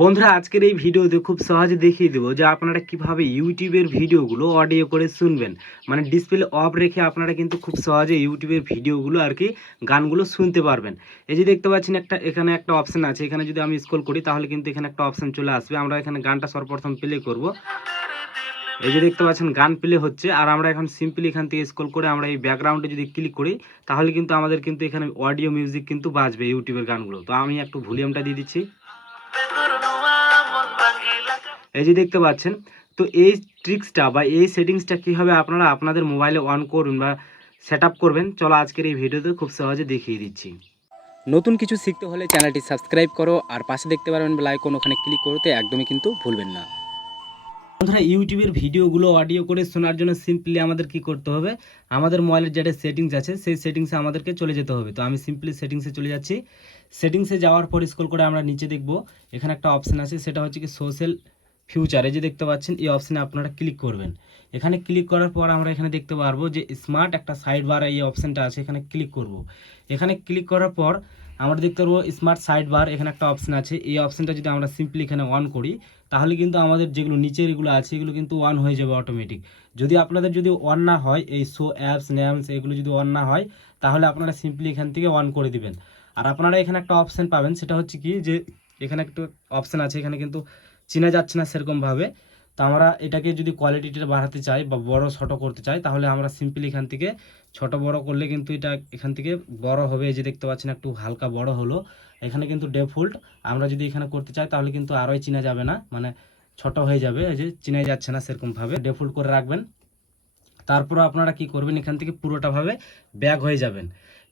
বন্ধুরা, আজকের এই ভিডিওতে খুব সহজে দেখিয়ে দেবো যে আপনারা কীভাবে ইউটিউবের ভিডিওগুলো অডিও করে শুনবেন। মানে ডিসপ্লে অফ রেখে আপনারা কিন্তু খুব সহজে ইউটিউবের ভিডিওগুলো আর কি গানগুলো শুনতে পারবেন। এই যে দেখতে পাচ্ছেন একটা, এখানে একটা অপশন আছে। এখানে যদি আমি স্ক্রল করি তাহলে কিন্তু এখানে একটা অপশন চলে আসবে। আমরা এখানে গানটা সর্বপ্রথম প্লে করব। এই যে দেখতে পাচ্ছেন গান প্লে হচ্ছে। আর আমরা এখন সিম্পলি এখান থেকে স্ক্রল করে আমরা এই ব্যাকগ্রাউন্ডে যদি ক্লিক করি, তাহলে কিন্তু আমাদের কিন্তু এখানে অডিও মিউজিক কিন্তু বাজবে ইউটিউবের গানগুলো। তো আমি একটু ভলিউমটা দিয়ে দিচ্ছি। এই যে দেখতে পাচ্ছেন তো এই ট্রিক্সটা বা এই সেটিংসটা কীভাবে আপনারা আপনাদের মোবাইলে অন করুন বা সেট করবেন চলো আজকের এই ভিডিওতে খুব সহজে দেখিয়ে দিচ্ছি। নতুন কিছু শিখতে হলে চ্যানেলটি সাবস্ক্রাইব করো আর পাশে দেখতে পারবেন লাইকন ওখানে ক্লিক করতে একদমই কিন্তু ভুলবেন না। বন্ধুরা ইউটিউবের ভিডিওগুলো অডিও করে শোনার জন্য সিম্পলি আমাদের কি করতে হবে? আমাদের মোবাইলের যেটা সেটিংস আছে সেই সেটিংসে আমাদেরকে চলে যেতে হবে। তো আমি সিম্পলি সেটিংসে চলে যাচ্ছি। সেটিংসে যাওয়ার পর স্ক্রল করে আমরা নিচে দেখব। এখানে একটা অপশান আছে সেটা হচ্ছে কি সোশ্যাল ফিউচার যে দেখতে পাচ্ছেন, এই অপশানে আপনারা ক্লিক করবেন। এখানে ক্লিক করার পর আমরা এখানে দেখতে পারব যে স্মার্ট একটা সাইড বার এই অপশানটা আছে, এখানে ক্লিক করব। এখানে ক্লিক করার পর আমরা দেখতে পারব স্মার্ট সাইড বার এখানে একটা অপশান আছে। এই অপশানটা যদি আমরা সিম্পলি এখানে অন করি, তাহলে কিন্তু আমাদের যেগুলো নিচের এগুলো আছে, এগুলো কিন্তু অন হয়ে যাবে অটোমেটিক যদি আপনাদের যদি অন না হয়, এই শো অ্যাপস ন্যামস এগুলো যদি অন না হয়, তাহলে আপনারা সিম্পলি এখান থেকে অন করে দিবেন। আর আপনারা এখানে একটা অপশান পাবেন, সেটা হচ্ছে কি যে এখানে একটা অপশান আছে, এখানে কিন্তু চেনা যাচ্ছে না সেরকমভাবে তো আমরা এটাকে যদি কোয়ালিটিটা বাড়াতে চাই বা বড়, ছোট করতে চাই, তাহলে আমরা সিম্পলি এখান থেকে ছোট, বড় করলে কিন্তু এটা এখান থেকে বড় হবে। যে দেখতে পাচ্ছেন একটু হালকা বড় হলো। এখানে কিন্তু ডেফল্ট আমরা যদি এখানে করতে চাই, তাহলে কিন্তু আরোই চিনা যাবে না। মানে ছোট হয়ে যাবে, এই যে চিনাই যাচ্ছে না সেরকমভাবে ডেফল্ট করে রাখবেন। তারপর আপনারা কি করবেন, এখান থেকে পুরোটাভাবে ব্যাক হয়ে যাবেন।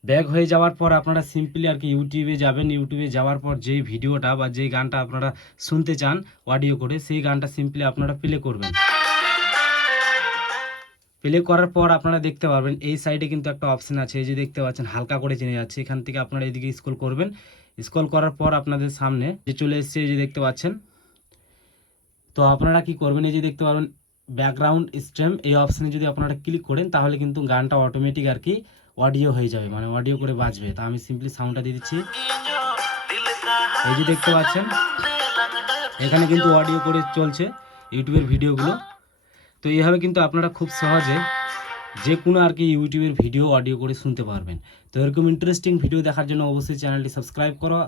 ব্যাক হয়ে যাওয়ার পর আপনারা সিম্পলি আর কি ইউটিউবে যাবেন। ইউটিউবে যাওয়ার পর যেই ভিডিওটা বা যেই গানটা আপনারা শুনতে চান অডিও করে, সেই গানটা সিম্পলি আপনারা প্লে করবেন। প্লে করার পর আপনারা দেখতে পারবেন, এই সাইডে কিন্তু একটা অপশন আছে। এই যে দেখতে পাচ্ছেন, হালকা করে চিনে যাচ্ছে। এখান থেকে আপনারা এদিকে স্ক্রল করবেন। স্ক্রল করার পর আপনাদের সামনে যে চলে এসছে, এই যে দেখতে পাচ্ছেন। তো আপনারা কি করবেন, এই যে দেখতে পারবেন ব্যাকগ্রাউন্ড স্ট্রেম এই অপশানে যদি আপনারা ক্লিক করেন, তাহলে কিন্তু গানটা অটোমেটিক আর কি অডিও হয়ে যাবে মানে অডিও করে বাজবে। তা আমি সিম্পলি সাউন্ডটা দিয়ে দিচ্ছি। এই যে দেখতে পাচ্ছেন, এখানে কিন্তু অডিও করে চলছে ইউটিউবের ভিডিওগুলো তো এইভাবে কিন্তু আপনারা খুব সহজে যে কোনো আর কি ইউটিউবের ভিডিও অডিও করে শুনতে পারবেন। তো এরকম ইন্টারেস্টিং ভিডিও দেখার জন্য অবশ্যই চ্যানেলটি সাবস্ক্রাইব করো